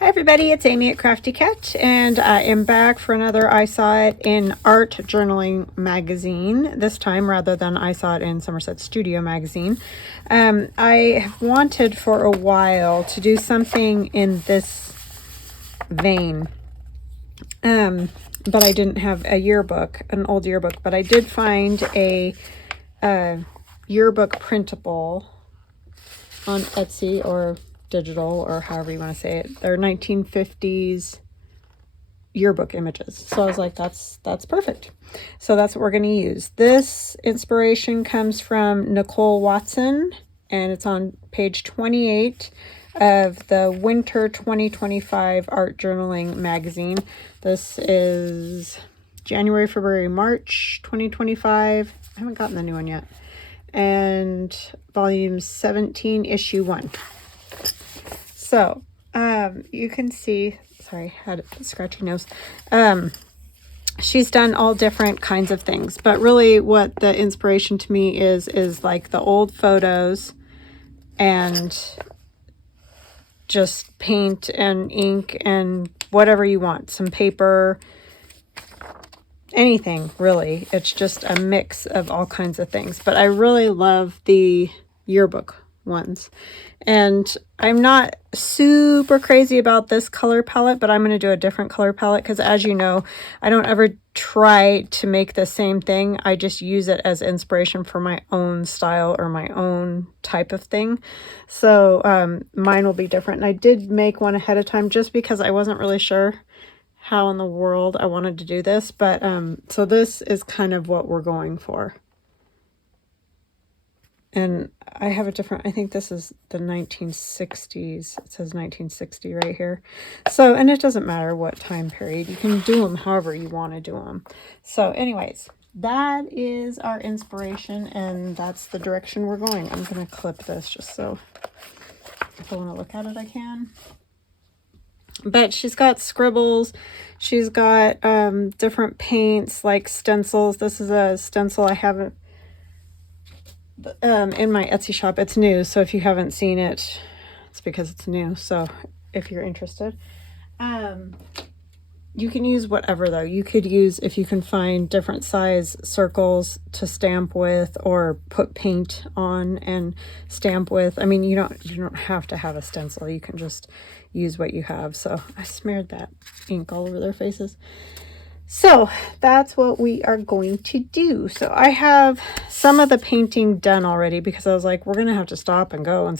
Hi everybody, it's Amy at Crafty Cat, and I am back for another I Saw It in Art Journaling magazine, this time rather than I Saw It in Somerset Studio magazine. I have wanted for a while to do something in this vein, but I didn't have a yearbook, an old yearbook, but I did find a yearbook printable on Etsy or digital or however you want to say it. They're 1950s yearbook images. So I was like, that's perfect. So that's what we're going to use. This inspiration comes from Nicole Watson, and it's on page 28 of the Winter 2025 Art Journaling magazine. This is January, February, March 2025. I haven't gotten the new one yet. And volume 17, issue 1. So, you can see, sorry, I had a scratchy nose. She's done all different kinds of things, but really what the inspiration to me is like the old photos and just paint and ink and whatever you want, some paper, anything really. It's just a mix of all kinds of things, but I really love the yearbook ones. And I'm not super crazy about this color palette, but I'm going to do a different color palette because, as you know, I don't ever try to make the same thing. I just use it as inspiration for my own style or my own type of thing. So mine will be different. And I did make one ahead of time just because I wasn't really sure how in the world I wanted to do this. But so this is kind of what we're going for. And I have a different, I think this is the 1960s. It says 1960 right here. So, and it doesn't matter what time period. You can do them however you want to do them. So anyways, that is our inspiration, and that's the direction we're going. I'm going to clip this just so if I want to look at it, I can. But she's got scribbles. She's got different paints like stencils. This is a stencil I haven't in my Etsy shop. It's new, so if you haven't seen it, it's because it's new. So if you're interested, you can use whatever though. You could use, if you can find different size circles to stamp with or put paint on and stamp with. I mean, you don't have to have a stencil. You can just use what you have. So I smeared that ink all over their faces. So that's what we are going to do. So I have some of the painting done already because I was like, we're going to have to stop and go, and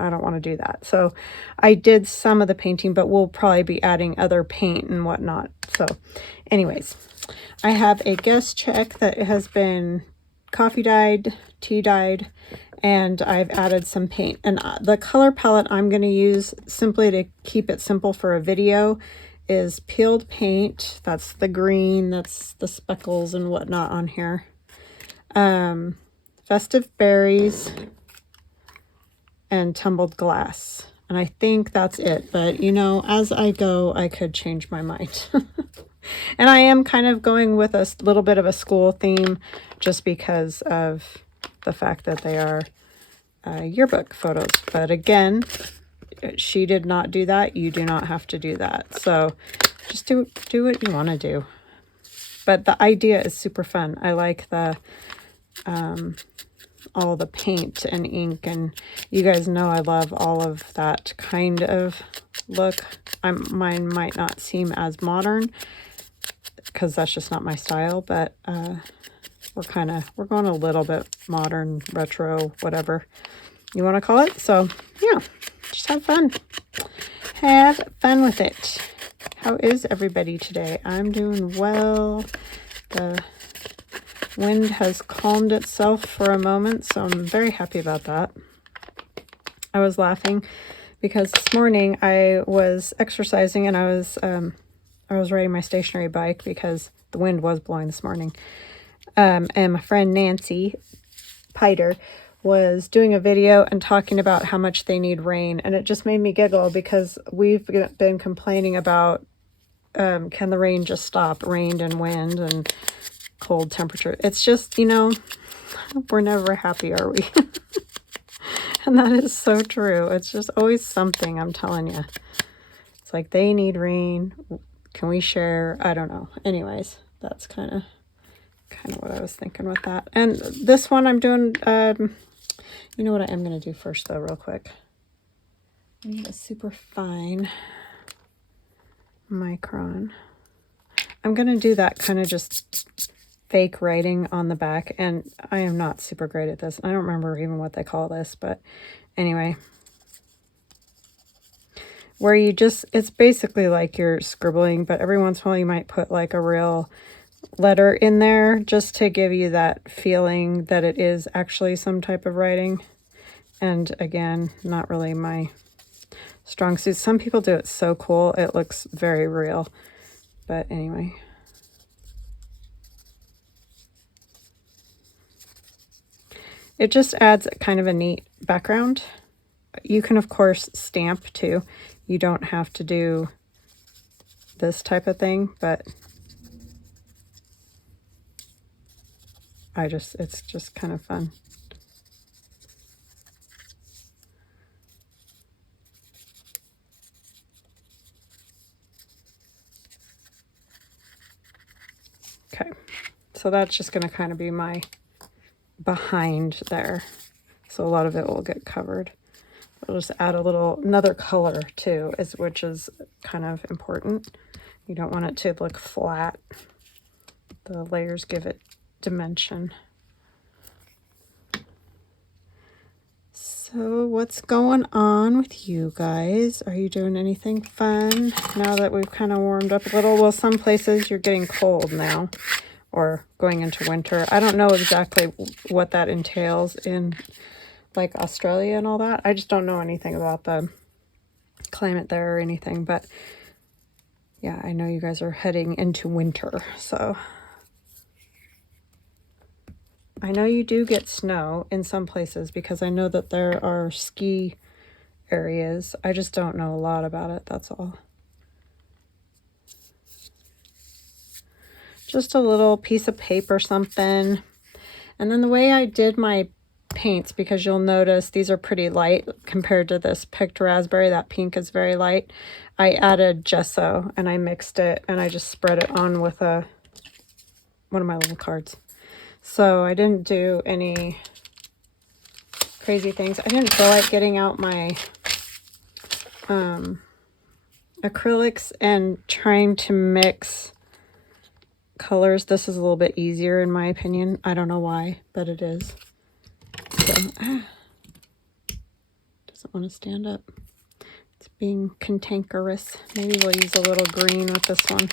I don't want to do that. So I did some of the painting, but we'll probably be adding other paint and whatnot. So anyways, I have a guest check that has been coffee dyed, tea dyed, and I've added some paint. And the color palette I'm going to use, simply to keep it simple for a video, is peeled paint. That's the green, that's the speckles and whatnot on here. Festive berries and tumbled glass. And I think that's it. But you know, as I go, I could change my mind. And I am kind of going with a little bit of a school theme just because of the fact that they are yearbook photos. But again, she did not do that. You do not have to do that. So just do what you want to do. But the idea is super fun. I like the all the paint and ink, and you guys know I love all of that kind of look. Mine might not seem as modern because that's just not my style, but we're going a little bit modern, retro, whatever you want to call it. So yeah, just have fun. Have fun with it. How is everybody today? I'm doing well. The wind has calmed itself for a moment, so I'm very happy about that. I was laughing because this morning I was exercising and I was riding my stationary bike because the wind was blowing this morning. And my friend Nancy Piter was doing a video and talking about how much they need rain, and it just made me giggle because we've been complaining about can the rain just stop? Rain and wind and cold temperature. It's just, you know, we're never happy, are we? And that is so true. It's just always something, I'm telling you. It's like they need rain. Can we share? I don't know. Anyways, that's kind of what I was thinking with that. And this one I'm doing, you know what I am going to do first though, real quick. I need a super fine micron. I'm going to do that kind of just fake writing on the back, and I am not super great at this. I don't remember even what they call this, but anyway. Where you just, it's basically like you're scribbling, but every once in a while you might put like a real letter in there just to give you that feeling that it is actually some type of writing. And again, not really my strong suit. Some people do it so cool, it looks very real. But anyway. It just adds kind of a neat background. You can, of course, stamp too. You don't have to do this type of thing, but it's just kind of fun. Okay, so that's just going to kind of be my behind there. So a lot of it will get covered. I'll just add another color too, which is kind of important. You don't want it to look flat. The layers give it dimension. So what's going on with you guys? Are you doing anything fun now that we've kind of warmed up a little? Well, some places you're getting cold now, or going into winter. I don't know exactly what that entails in like Australia and all that. I just don't know anything about the climate there or anything, but yeah, I know you guys are heading into winter, so I know you do get snow in some places because I know that there are ski areas. I just don't know a lot about it, that's all. Just a little piece of paper, something. And then the way I did my paints, because you'll notice these are pretty light compared to this picked raspberry. That pink is very light. I added gesso and I mixed it and I just spread it on with one of my little cards. So I didn't do any crazy things. I didn't feel like getting out my acrylics and trying to mix colors. This is a little bit easier in my opinion. I don't know why, but it is. So, doesn't want to stand up. It's being cantankerous. Maybe we'll use a little green with this one.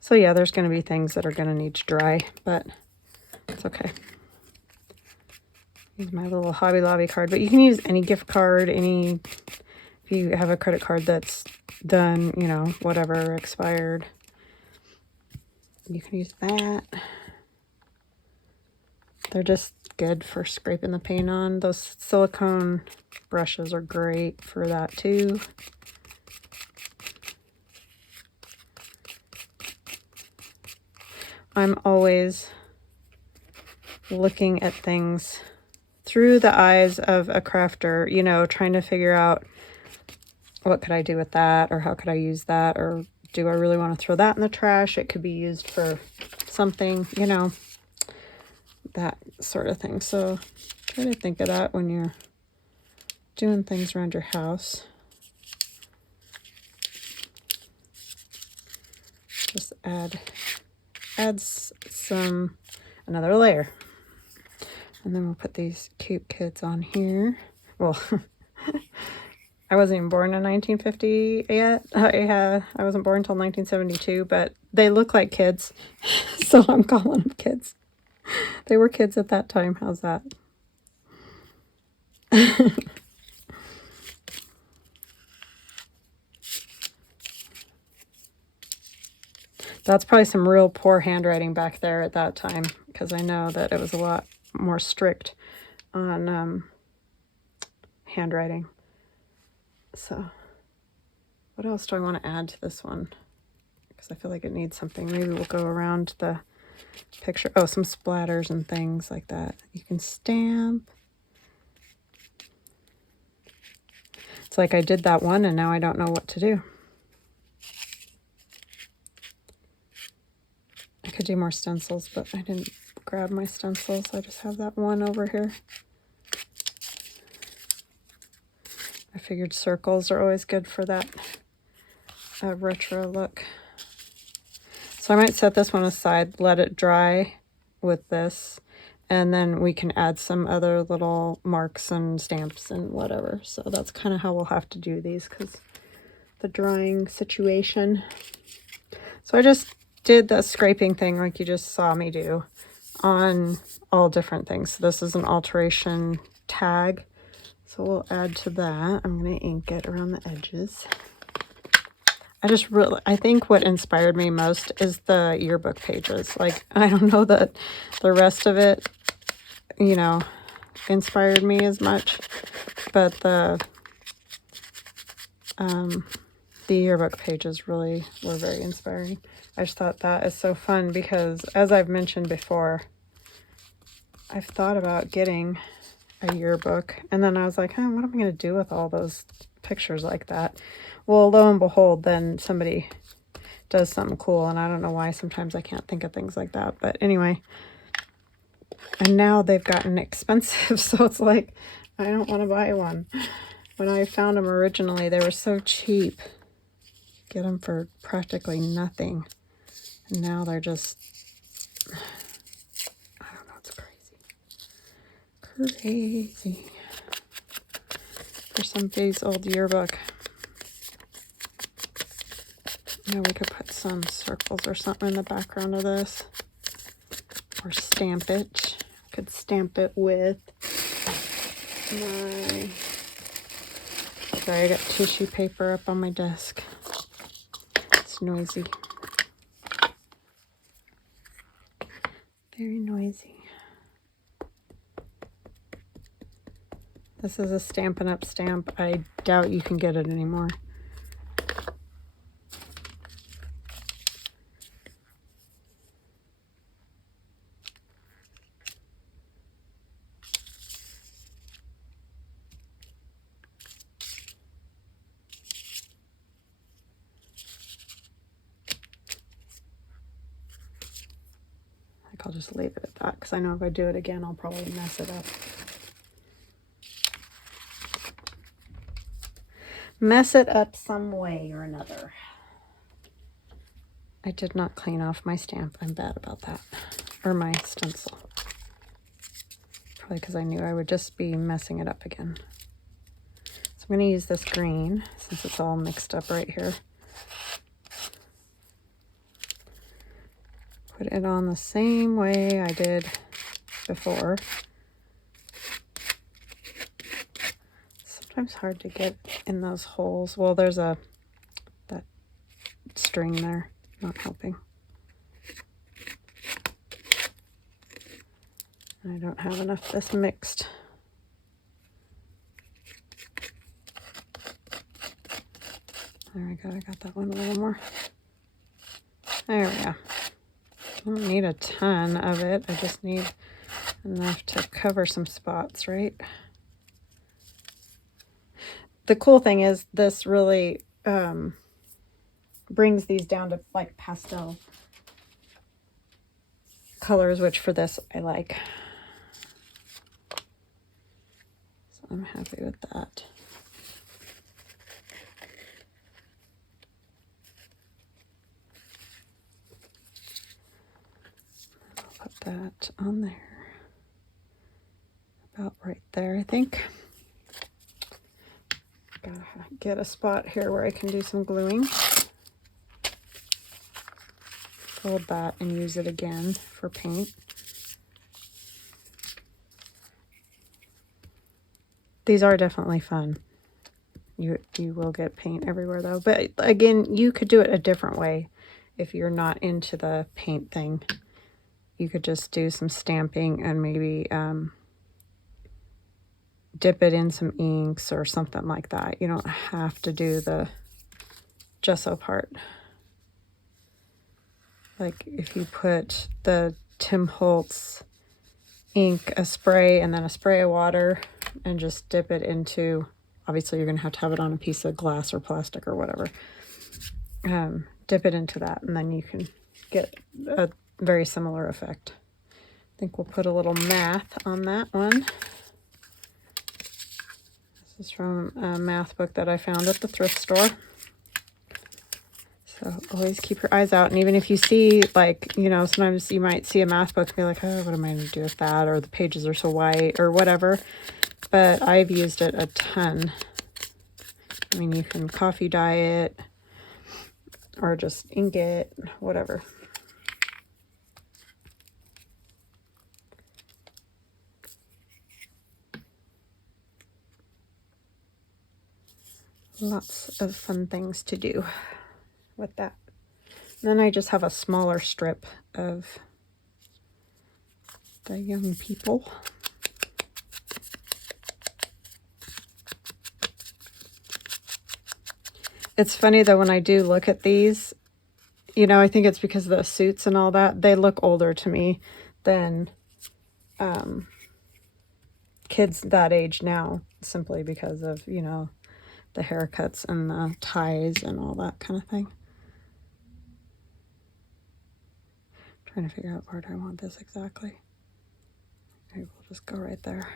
So yeah, there's going to be things that are going to need to dry, but it's okay. Use my little Hobby Lobby card, but you can use any gift card, if you have a credit card that's done, you know, whatever, expired. You can use that. They're just good for scraping the paint on. Those silicone brushes are great for that too. I'm always looking at things through the eyes of a crafter, you know, trying to figure out what could I do with that, or how could I use that, or do I really want to throw that in the trash? It could be used for something, you know, that sort of thing. So try to think of that when you're doing things around your house. Just adds another layer. And then we'll put these cute kids on here. Well, I wasn't even born in 1950 yet. I wasn't born until 1972, but they look like kids, so I'm calling them kids. They were kids at that time. How's that? That's probably some real poor handwriting back there at that time, because I know that it was a lot more strict on handwriting. So what else do I want to add to this one? Because I feel like it needs something. Maybe we'll go around the picture. Oh, some splatters and things like that. You can stamp. It's like I did that one and now I don't know what to do. I could do more stencils, but I didn't grab my stencils. I just have that one over here. I figured circles are always good for that retro look. So I might set this one aside, let it dry with this, and then we can add some other little marks and stamps and whatever. So that's kind of how we'll have to do these because the drying situation. So I just did the scraping thing like you just saw me do on all different things. So this is an alteration tag. So we'll add to that. I'm going to ink it around the edges. I think what inspired me most is the yearbook pages. Like, I don't know that the rest of it, you know, inspired me as much, but the yearbook pages really were very inspiring. I just thought that is so fun because, as I've mentioned before, I've thought about getting a yearbook, and then I was like, what am I going to do with all those pictures like that? Well, lo and behold, then somebody does something cool, and I don't know why sometimes I can't think of things like that. But anyway, and now they've gotten expensive, so it's like, I don't want to buy one. When I found them originally, they were so cheap. Get them for practically nothing. And now they're just, I don't know, it's crazy. Crazy. For somebody's old yearbook. Yeah, we could put some circles or something in the background of this. Or stamp it. Could stamp it with my... Sorry, I got tissue paper up on my desk. It's noisy. Very noisy. This is a Stampin' Up! Stamp. I doubt you can get it anymore. I'll just leave it at that because I know if I do it again, I'll probably mess it up. Mess it up some way or another. I did not clean off my stamp. I'm bad about that. Or my stencil. Probably because I knew I would just be messing it up again. So I'm going to use this green since it's all mixed up right here. Put it on the same way I did before. Sometimes hard to get in those holes. Well, there's that string there, not helping. I don't have enough of this mixed. There we go, I got that one a little more. There we go. I don't need a ton of it. I just need enough to cover some spots, right? The cool thing is this really brings these down to like pastel colors, which for this I like. So I'm happy with that. That on there, about right there, I think. Gotta get a spot here where I can do some gluing. Fold that and use it again for paint. These are definitely fun. You will get paint everywhere though, but again, you could do it a different way if you're not into the paint thing. You could just do some stamping and maybe dip it in some inks or something like that. You don't have to do the gesso part. Like if you put the Tim Holtz ink, a spray, and then a spray of water, and just dip it into obviously you're going to have it on a piece of glass or plastic or whatever. Dip it into that, and then you can get a very similar effect. I think we'll put a little math on that one. This is from a math book that I found at the thrift store. So always keep your eyes out. And even if you see, like, you know, sometimes you might see a math book and be like, oh, what am I going to do with that? Or the pages are so white or whatever. But I've used it a ton. I mean, you can coffee dye it or just ink it, whatever. Lots of fun things to do with that. And then I just have a smaller strip of the young people. It's funny though, when I do look at these, you know, I think it's because of the suits and all that, they look older to me than kids that age now, simply because of, you know, the haircuts and the ties and all that kind of thing. Trying to figure out where do I want this exactly. Maybe we'll just go right there.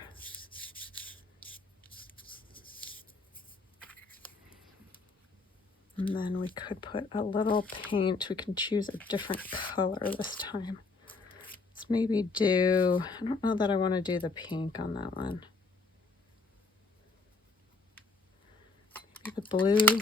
And then we could put a little paint. We can choose a different color this time. Let's maybe do, I don't know that I want to do the pink on that one. Maybe the blue.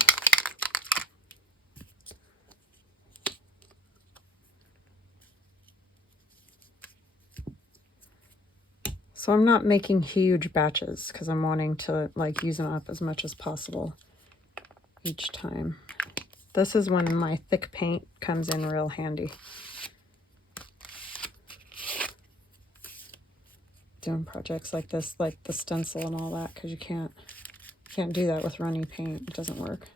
So I'm not making huge batches because I'm wanting to like use them up as much as possible each time. This is when my thick paint comes in real handy. Doing projects like this, like the stencil and all that, because you can't do that with runny paint. It doesn't work.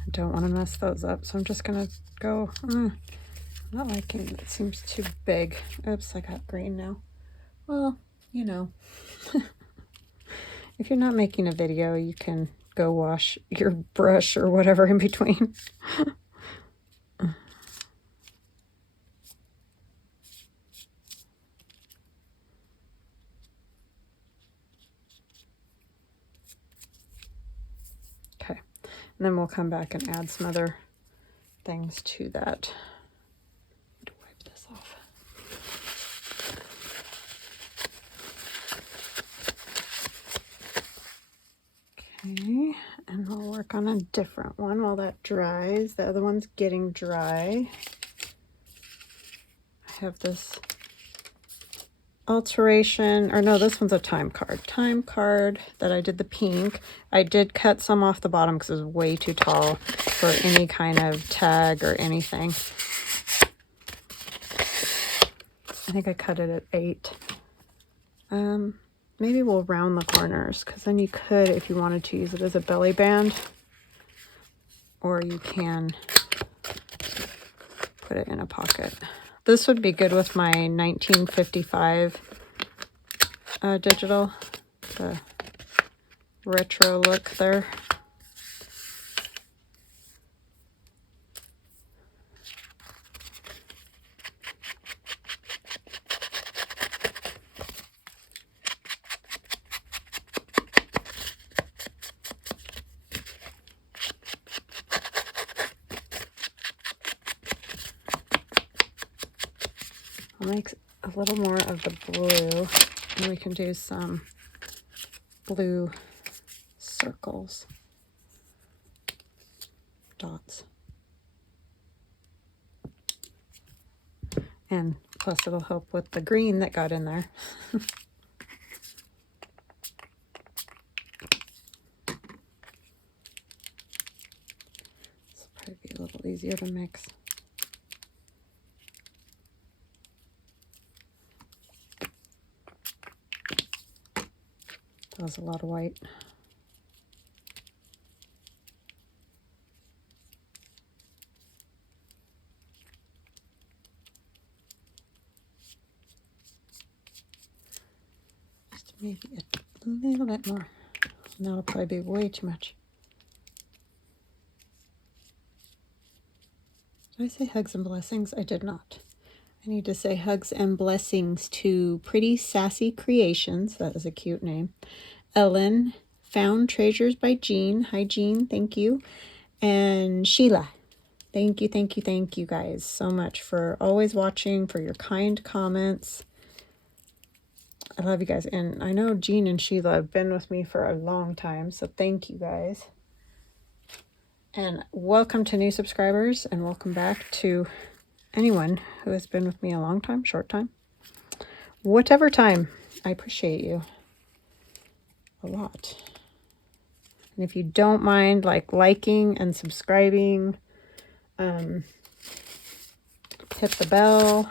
I don't want to mess those up, so I'm just gonna go. I'm not liking it. It seems too big. Oops, I got green now. Well, you know. If you're not making a video, you can go wash your brush or whatever in between. Okay, and then we'll come back and add some other things to that. To wipe this off. Okay, and we'll work on a different one while that dries. The other one's getting dry. I have this alteration, or no, this one's a time card that I did the pink. I did cut some off the bottom because it was way too tall for any kind of tag or anything. I think I cut it at 8. Maybe we'll round the corners, because then you could, if you wanted to, use it as a belly band, or you can put it in a pocket. This would be good with my 1955 digital, the retro look there. I'll make a little more of the blue, and we can do some blue circles, dots. And plus it'll help with the green that got in there. This will probably be a little easier to mix. That was a lot of white. Maybe a little bit more. That'll probably be way too much. Did I say hugs and blessings? I did not. I need to say hugs and blessings to Pretty Sassy Creations. That is a cute name. Ellen, Found Treasures by Jean. Hi, Jean. Thank you. And Sheila. Thank you, thank you, thank you guys so much for always watching, for your kind comments. I love you guys. And I know Jean and Sheila have been with me for a long time, so thank you guys. And welcome to new subscribers, and welcome back to anyone who has been with me a long time, short time, whatever time. I appreciate you a lot. And if you don't mind, liking and subscribing, hit the bell.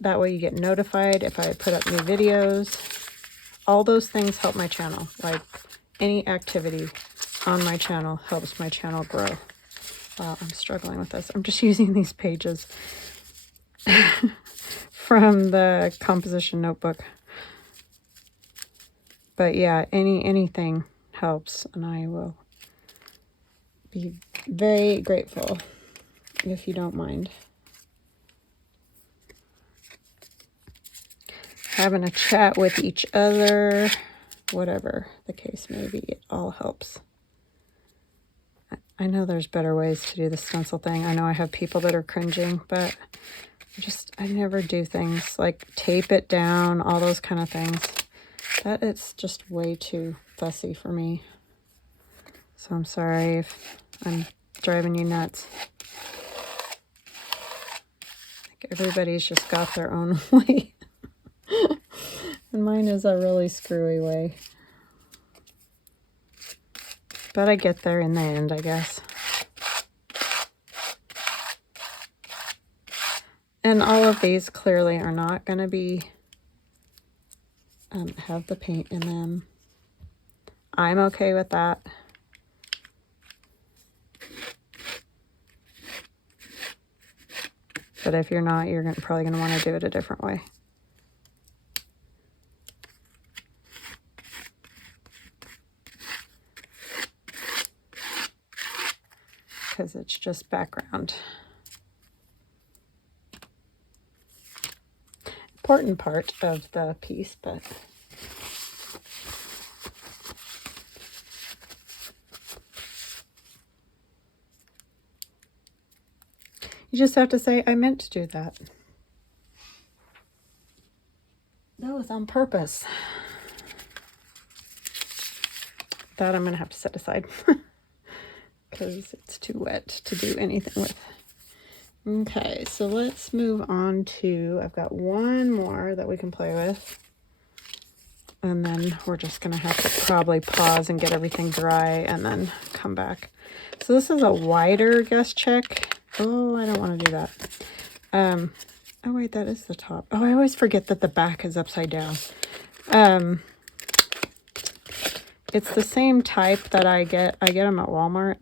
That way you get notified if I put up new videos. All those things help my channel. Like any activity on my channel helps my channel grow. Wow, I'm struggling with this. I'm just using these pages from the composition notebook. But yeah, anything helps, and I will be very grateful if you don't mind. Having a chat with each other, whatever the case may be, it all helps. I know there's better ways to do the stencil thing. I know I have people that are cringing, but I never do things like tape it down, all those kind of things. That it's just way too fussy for me. So I'm sorry if I'm driving you nuts. Like everybody's just got their own way. And mine is a really screwy way. But I get there in the end, I guess. And all of these clearly are not going to be, have the paint in them. I'm okay with that. But if you're not, you're probably going to want to do it a different way. Because it's just background. Important part of the piece, but you just have to say, I meant to do that. That was on purpose. That I'm going to have to set aside. Because it's too wet to do anything with. Okay, so let's move on to, I've got one more that we can play with. And then we're just going to have to probably pause and get everything dry and then come back. So this is a wider guess check. Oh, I don't want to do that. Oh, wait, that is the top. Oh, I always forget that the back is upside down. It's the same type that I get. I get them at Walmart.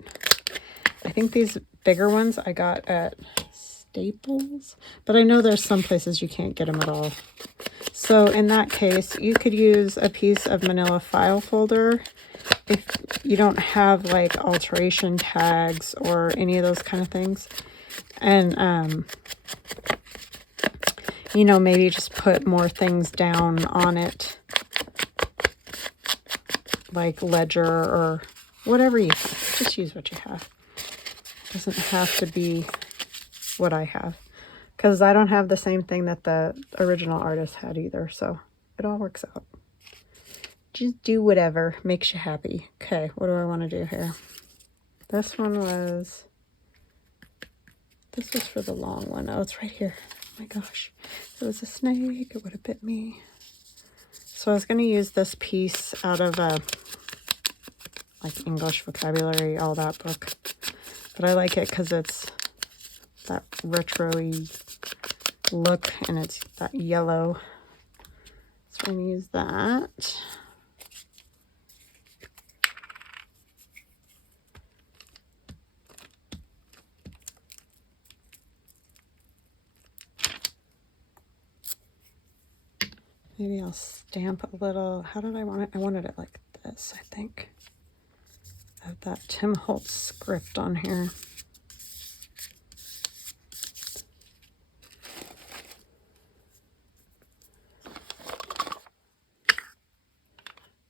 I think these bigger ones I got at Staples, but I know there's some places you can't get them at all. So in that case, you could use a piece of manila file folder if you don't have like alteration tags or any of those kind of things. And, you know, maybe just put more things down on it, like ledger or whatever you have. Just use what you have. It doesn't have to be what I have, because I don't have the same thing that the original artist had either, so it all works out. Just do whatever makes you happy. Okay, what do I want to do here? This was for the long one. Oh, it's right here. Oh my gosh. If it was a snake, it would have bit me. So I was going to use this piece out of like English vocabulary, all that book. But I like it because it's that retro-y look and it's that yellow. So I'm going to use that. Maybe I'll stamp a little. How did I want it? I wanted it like this, I think. I have that Tim Holtz script on here.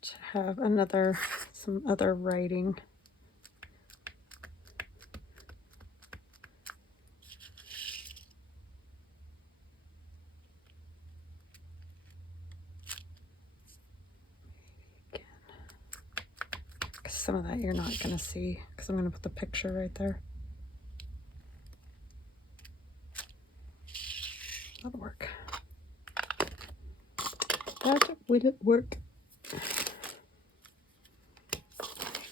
To have some other writing. Some of that you're not going to see because I'm going to put the picture right there. That'll work. That would work.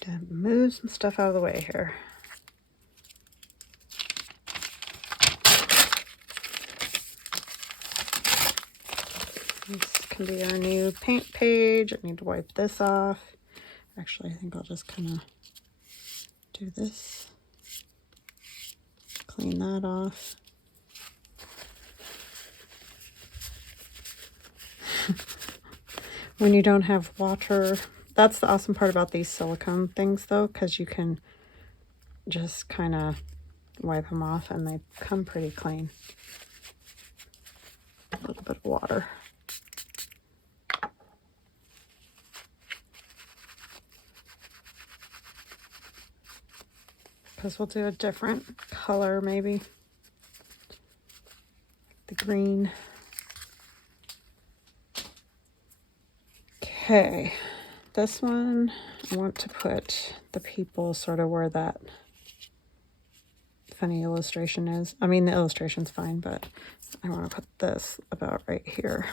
To move some stuff out of the way here. This can be our new paint page. I need to wipe this off. Actually, I think I'll just kind of do this. Clean that off. When you don't have water, that's the awesome part about these silicone things though, because you can just kind of wipe them off and they come pretty clean. A little bit of water. Because we'll do a different color maybe. The green. Okay, this one I want to put the people sort of where that funny illustration is. I mean, the illustration's fine, but I want to put this about right here.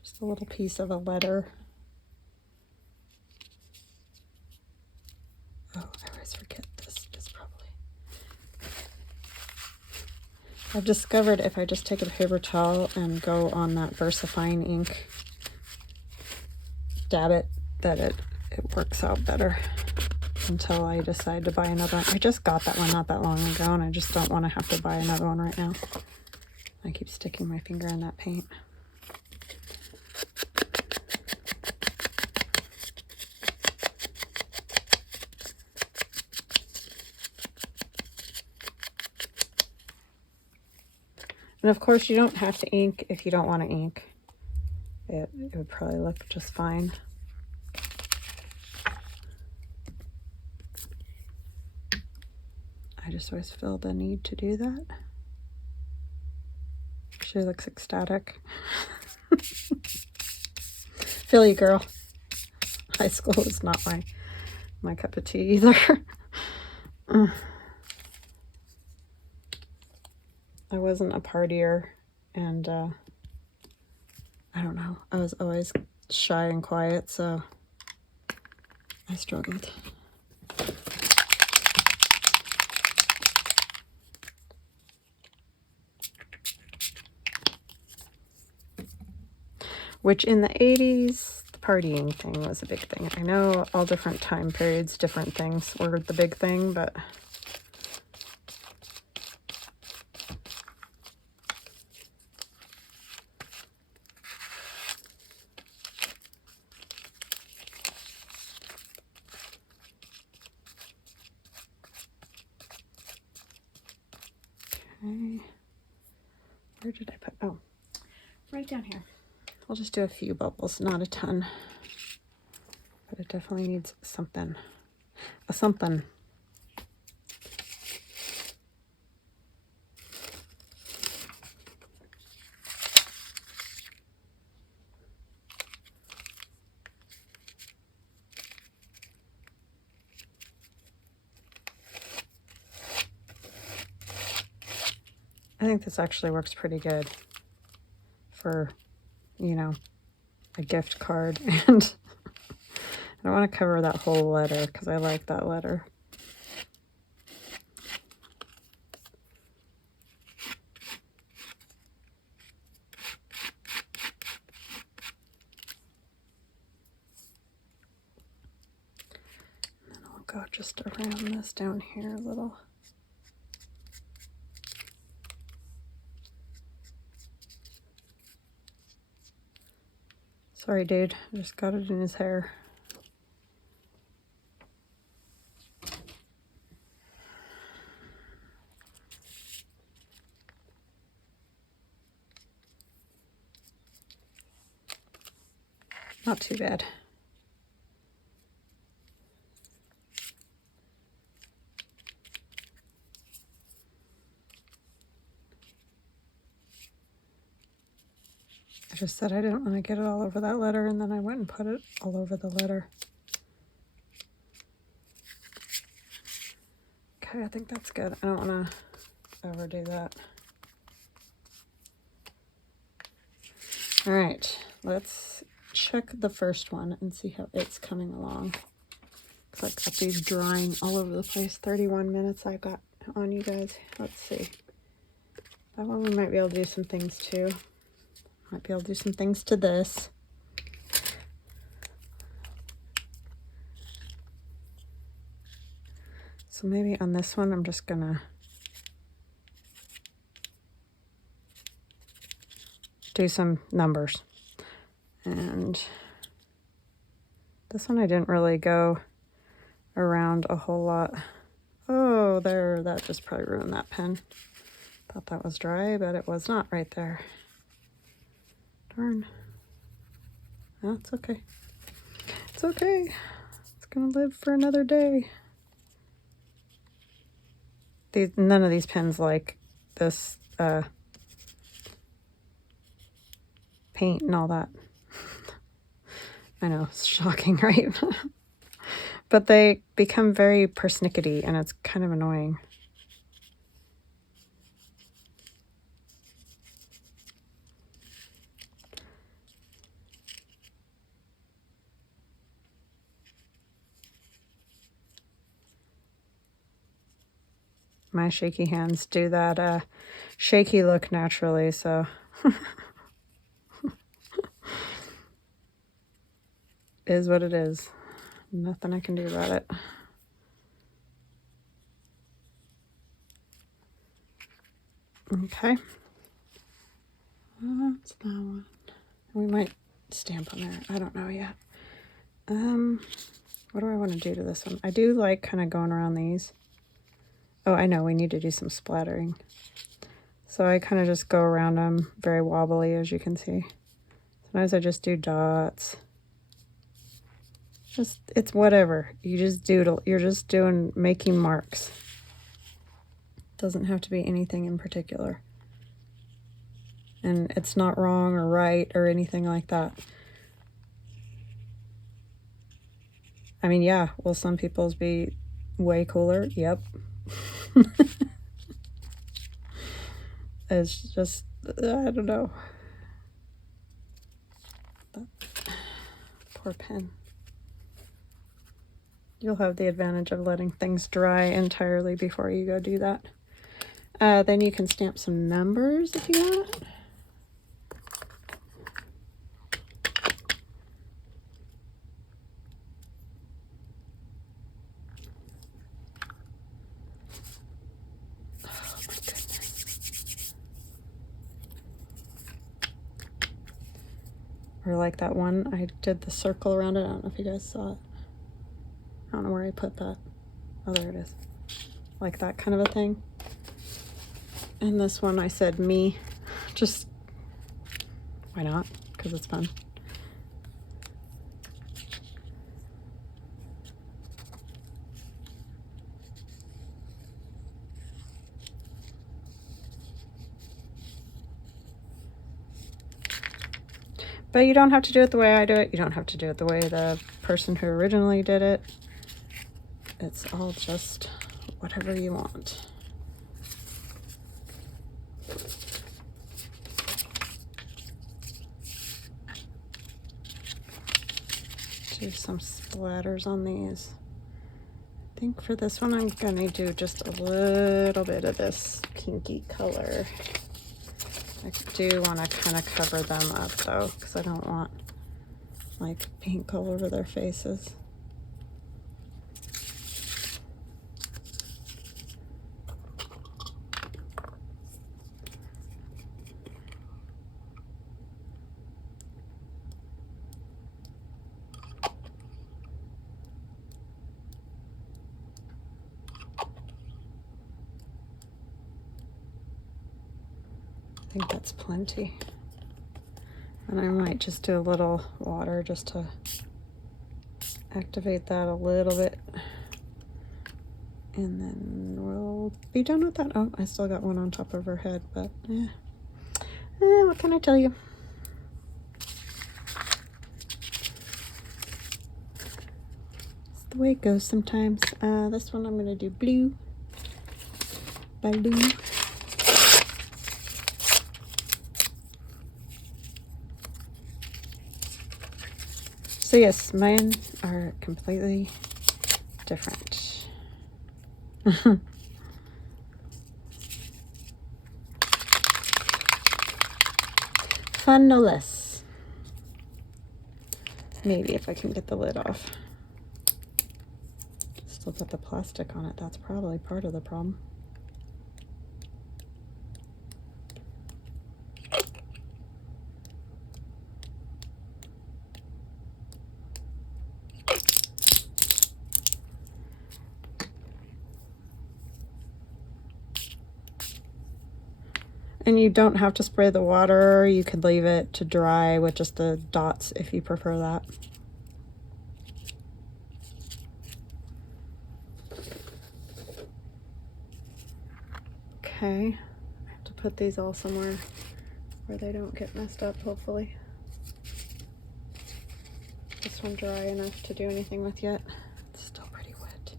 Just a little piece of a letter. Oh, I always forget this is probably... I've discovered if I just take a paper towel and go on that VersaFine ink, dab it, that it works out better until I decide to buy another one. I just got that one not that long ago and I just don't want to have to buy another one right now. I keep sticking my finger in that paint. And of course, you don't have to ink if you don't want to ink. It would probably look just fine. I just always feel the need to do that. She looks ecstatic. Feel you, girl. High school is not my cup of tea either. I wasn't a partier, and I don't know. I was always shy and quiet, so I struggled. Which in the 80s, the partying thing was a big thing. I know all different time periods, different things were the big thing, but okay. Where did I put? Oh, right down here. I'll just do a few bubbles, not a ton, but it definitely needs something. A something. I think this actually works pretty good for, you know, a gift card. And I don't want to cover that whole letter because I like that letter. just around this down here a little. Sorry, dude. I just got it in his hair. Not too bad. I just said I didn't want to get it all over that letter, and then I went and put it all over the letter. Okay, I think that's good. I don't want to overdo that. All right, let's check the first one and see how it's coming along. Because I've got these drying all over the place. 31 minutes I got on, you guys. Let's see. That one we might be able to do some things to. Might be able to do some things to this. So maybe on this one I'm just gonna do some numbers. And this one I didn't really go around a whole lot. Oh, there, that just probably ruined that pen. Thought that was dry, but it was not right there. Darn. No, it's okay. It's okay. It's gonna live for another day. None of these pens like this paint and all that. I know, it's shocking, right? But they become very persnickety, and it's kind of annoying. My shaky hands do that shaky look naturally, so is what it is. Nothing I can do about it. Okay. That's that one. We might stamp on there. I don't know yet. What do I want to do to this one? I do like kind of going around these. Oh, I know, we need to do some splattering. So I kind of just go around them very wobbly, as you can see. Sometimes I just do dots. Just, it's whatever. You just doodle. You're just making marks. Doesn't have to be anything in particular. And it's not wrong or right or anything like that. I mean, yeah, will some people's be way cooler? Yep. It's just, I don't know. Poor pen. You'll have the advantage of letting things dry entirely before you go do that. Then you can stamp some numbers if you want. Or like that one, I did the circle around it. I don't know if you guys saw it. I don't know where I put that. Oh, there it is. Like that kind of a thing. And this one I said me. Just, why not? Because it's fun. But you don't have to do it the way I do it. You don't have to do it the way the person who originally did it. It's all just whatever you want. Do some splatters on these. I think for this one I'm gonna do just a little bit of this pinky color. I do want to kind of cover them up though, because I don't want like pink all over their faces. I think that's plenty. And I might just do a little water just to activate that a little bit. And then we'll be done with that. Oh, I still got one on top of her head, but what can I tell you? It's the way it goes sometimes. This one I'm going to do blue. Blue. So yes, mine are completely different. Fun no less. Maybe if I can get the lid off. Still got the plastic on it. That's probably part of the problem. And you don't have to spray the water. You could leave it to dry with just the dots if you prefer that. Okay, I have to put these all somewhere where they don't get messed up, hopefully. This one dry enough to do anything with yet. It's still pretty wet.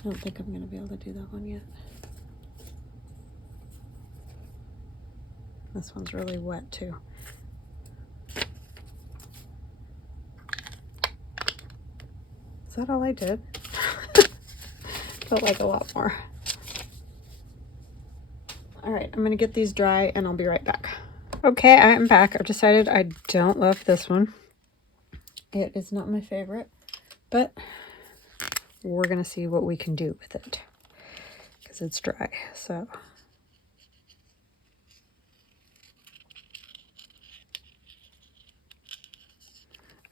I don't think I'm going to be able to do that one yet. This one's really wet too. Is that all I did? Felt like a lot more. All right, I'm gonna get these dry and I'll be right back. Okay, I am back. I've decided I don't love this one. It is not my favorite, but we're gonna see what we can do with it because it's dry, so.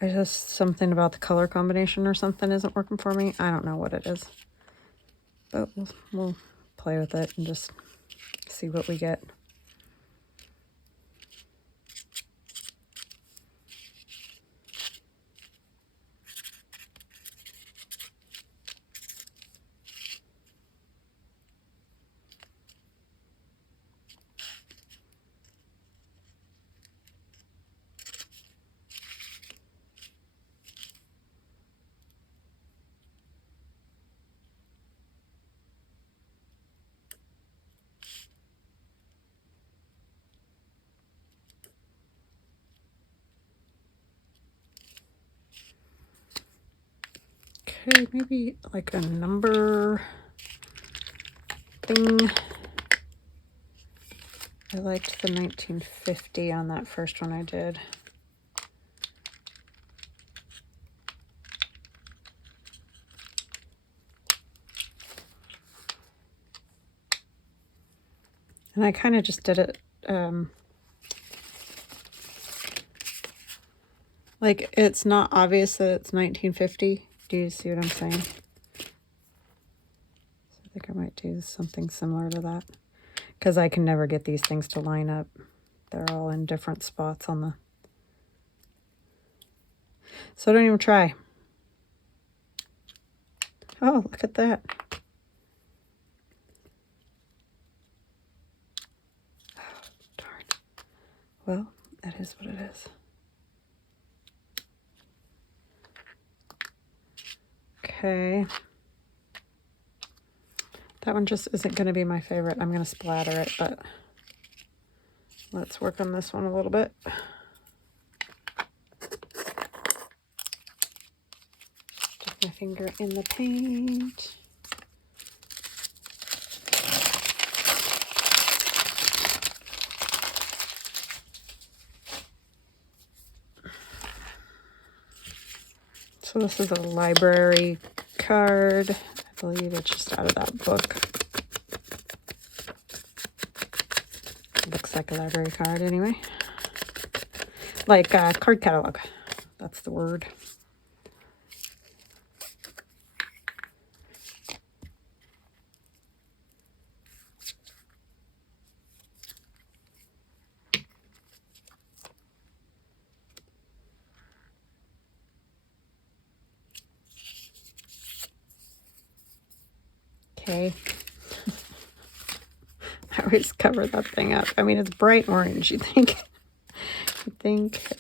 There's just something about the color combination or something isn't working for me. I don't know what it is. But we'll play with it and just see what we get. Okay, maybe like a number thing. I liked the 1950 on that first one I did. And I kind of just did it like it's not obvious that it's 1950. Do you see what I'm saying? So I think I might do something similar to that because I can never get these things to line up. They're all in different spots on the... So don't even try. Oh, look at that. Oh, darn. Well, that is what it is. Okay. That one just isn't going to be my favorite. I'm going to splatter it, but let's work on this one a little bit. Stick my finger in the paint. So this is a library card. I believe it's just out of that book. It looks like a library card anyway. Like a card catalog. That's the word. Okay. I always cover that thing up. I mean, it's bright orange. You'd think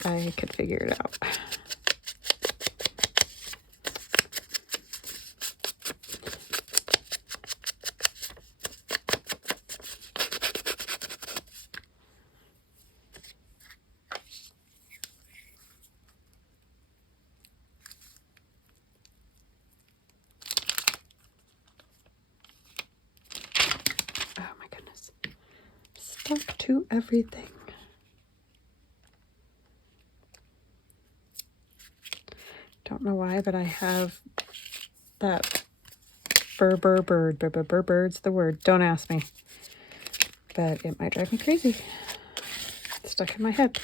I could figure it out. Stuck to everything. Don't know why, but I have that bird's the word. Don't ask me. But it might drive me crazy. It's stuck in my head.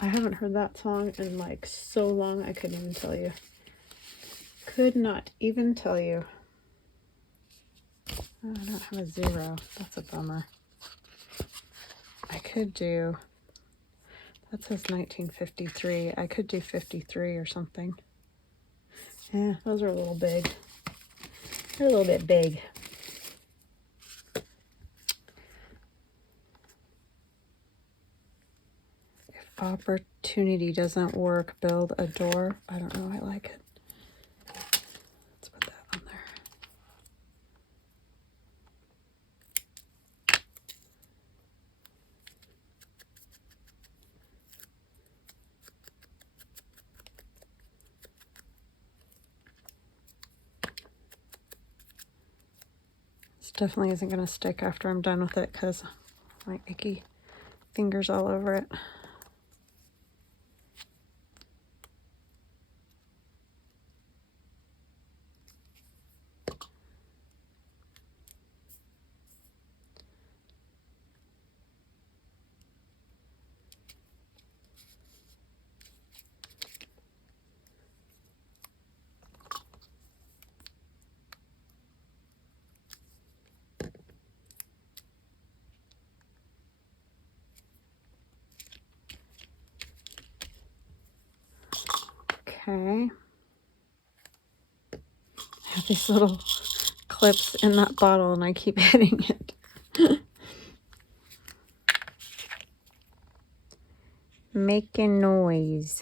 I haven't heard that song in like so long I couldn't even tell you. Could not even tell you. Oh, I don't have a 0. That's a bummer. I could do, that says 1953. I could do 53 or something. Yeah, those are a little big. They're a little bit big. If opportunity doesn't work, build a door. I don't know, I like it. Let's put that on there. Definitely isn't going to stick after I'm done with it because my icky fingers all over it. Okay. I have these little clips in that bottle and I keep hitting it. Making noise.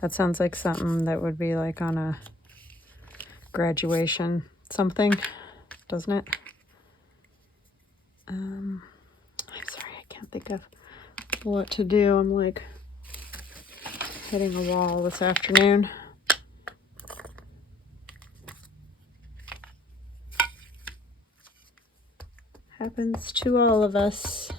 That sounds like something that would be like on a graduation something, doesn't it? I'm sorry, I can't think of what to do. I'm like hitting a wall this afternoon. Happens to all of us.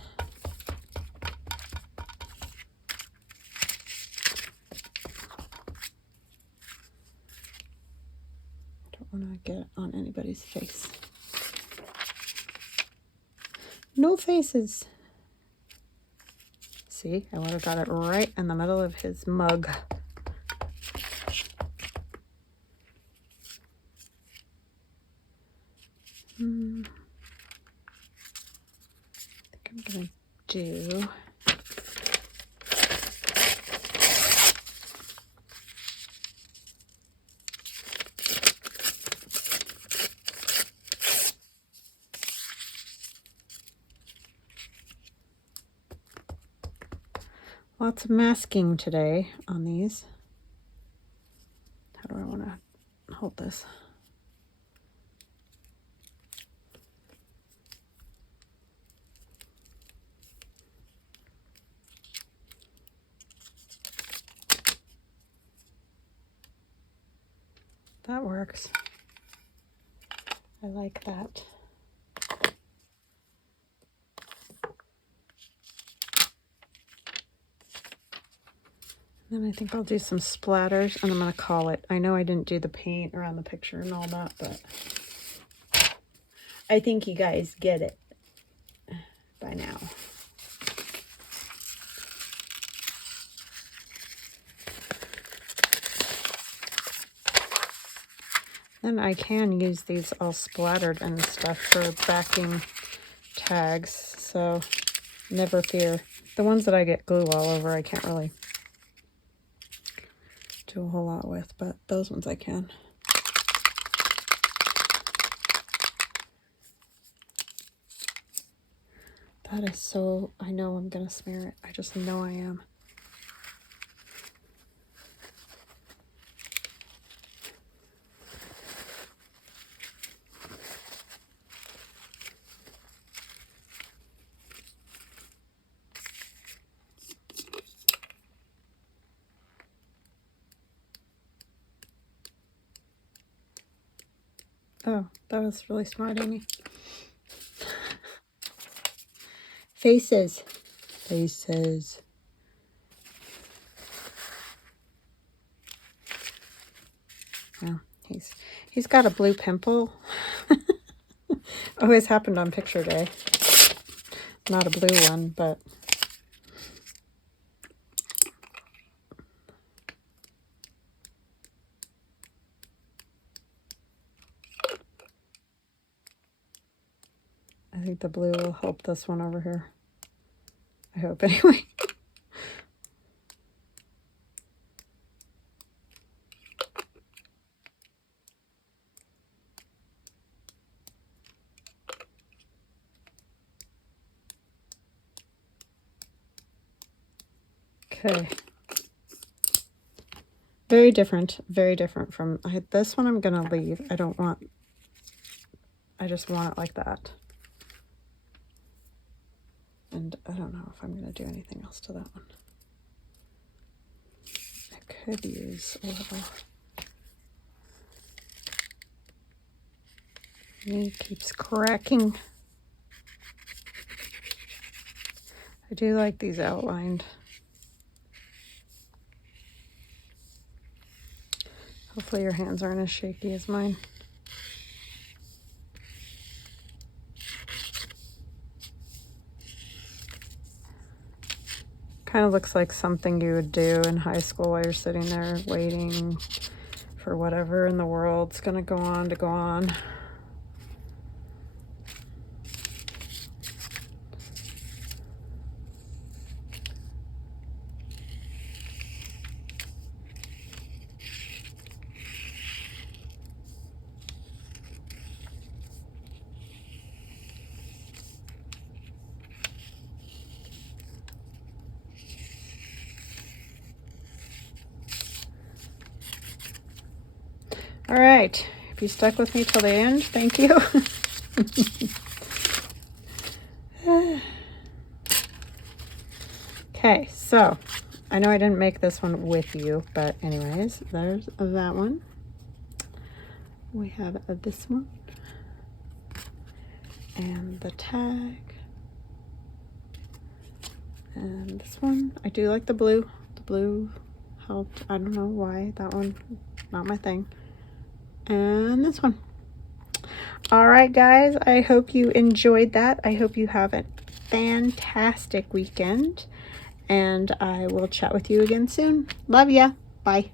Don't want to get on anybody's face. No faces. See, I would have got it right in the middle of his mug. I think I'm going to do... Lots of masking today on these. How do I want to hold this? That works. I like that. Then I think I'll do some splatters and I'm going to call it. I know I didn't do the paint around the picture and all that, but I think you guys get it by now. Then I can use these all splattered and stuff for backing tags, so never fear. The ones that I get glue all over, I can't really do a whole lot with, but those ones I can. That is so, I know I'm gonna smear it. I just know I am. Oh, that was really smart, Amy. Faces. Faces. Yeah, he's got a blue pimple. Always happened on picture day. Not a blue one, but I think the blue will help this one over here. I hope anyway. Okay. Very different from this one. I'm gonna leave. I just want it like that. And I don't know if I'm gonna do anything else to that one. I could use a little. It keeps cracking. I do like these outlined. Hopefully your hands aren't as shaky as mine. Kind of looks like something you would do in high school while you're sitting there waiting for whatever in the world's gonna go on to go on. All right, if you stuck with me till the end, thank you. Okay, so I know I didn't make this one with you, but anyways, there's that one. We have this one and the tag and this one. I do like the blue. The blue helped. I don't know why. That one, not my thing. And this one. All right, guys, I hope you enjoyed that. I hope you have a fantastic weekend, and I will chat with you again soon. Love ya. Bye.